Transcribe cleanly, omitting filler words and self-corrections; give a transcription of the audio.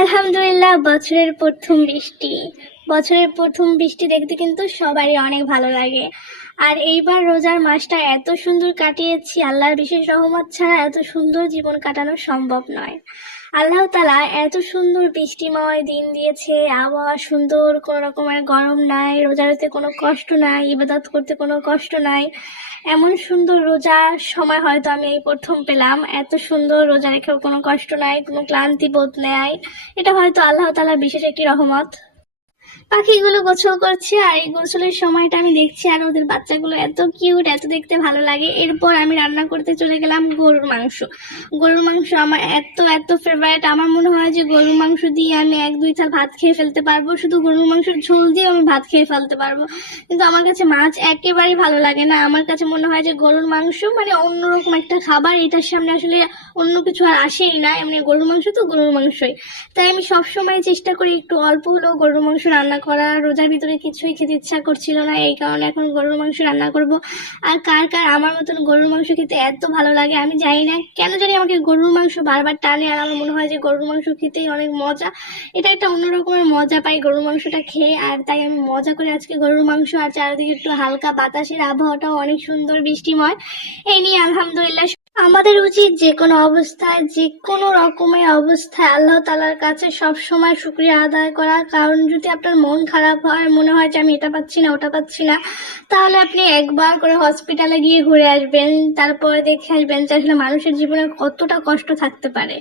আলহামদুলিল্লাহ, বছরের প্রথম বৃষ্টি দেখতে কিন্তু সবারই অনেক ভালো লাগে। আর এইবার রোজার মাসটা এত সুন্দর কাটিয়েছি, আল্লাহর বিশেষ রহমত ছাড়া এত সুন্দর জীবন কাটানো সম্ভব নয়। আল্লাহ তাআলা এত সুন্দর বৃষ্টিময় দিন দিয়েছে, আবহাওয়া সুন্দর, কোনো রকমের গরম নাই, রোজাতে কোনো কষ্ট নাই, ইবাদত করতে কোনো কষ্ট নাই। এমন সুন্দর রোজার সময় হয়তো আমি এই প্রথম পেলাম। এত সুন্দর রোজা রেখেও কোনো কষ্ট নাই, কোনো ক্লান্তি বোধ নেই। এটা হয়তো আল্লাহ তাআলার বিশেষ একটি রহমত। পাখিগুলো গোসল করছে, আর এই গোসলের সময়টা আমি দেখছি, আর ওদের বাচ্চাগুলো এত কিউট, এত দেখতে ভালো লাগে। এরপর আমি রান্না করতে চলে গেলাম গরুর মাংস। গরুর মাংস আমার এত এত ফেভারিট। আমার মনে হয় যে গরুর মাংস দিয়ে আমি 1-2 থাল ভাত খেয়ে ফেলতে পারবো, শুধু গরুর মাংসের ঝোল দিয়ে আমি ভাত খেয়ে ফেলতে পারবো। কিন্তু আমার কাছে মাছ একেবারেই ভালো লাগে না। আমার কাছে মনে হয় যে গরুর মাংস মানে অন্যরকম একটা খাবার, এটার সামনে আসলে অন্য কিছু আর আসেই না। এমনি গরুর মাংস তো গরুর মাংসই। তাই আমি সবসময় চেষ্টা করি একটু অল্প হলেও গরুর মাংস রান্না করা। রোজার ভিতরে কিছুই খেতে ইচ্ছা করছিল না, এই কারণে এখন গরুর মাংস রান্না করব। আর কার কার আমার মতন গরুর মাংস খেতে এত ভালো লাগে আমি জানি না, কেন জানি আমাকে গরুর মাংস বারবার টানে। আর আমার মনে হয় যে গরুর মাংস খেতেই অনেক মজা, এটা একটা অন্যরকমের মজা পাই গরুর মাংসটা খেয়ে। আর তাই আমি মজা করে আজকে গরুর মাংস, আর চারিদিকে একটু হালকা বাতাসের আবহাওয়াটাও অনেক সুন্দর বৃষ্টিময়, এই নিয়ে আলহামদুলিল্লাহ। আমাদের উচিত যে কোনো অবস্থায়, যে কোনো রকমের অবস্থায় আল্লাহ তাআলার কাছে সব সময় শুকরিয়া আদায় করা। কারণ যদি আপনার মন খারাপ হয়, মনে হয় যে আমি এটা পাচ্ছি না, ওটা পাচ্ছি না, তাহলে আপনি একবার করে হসপিটালে গিয়ে ঘুরে আসবেন, তারপরে দেখে আসবেন যে আসলে মানুষের জীবনে কতটা কষ্ট থাকতে পারে।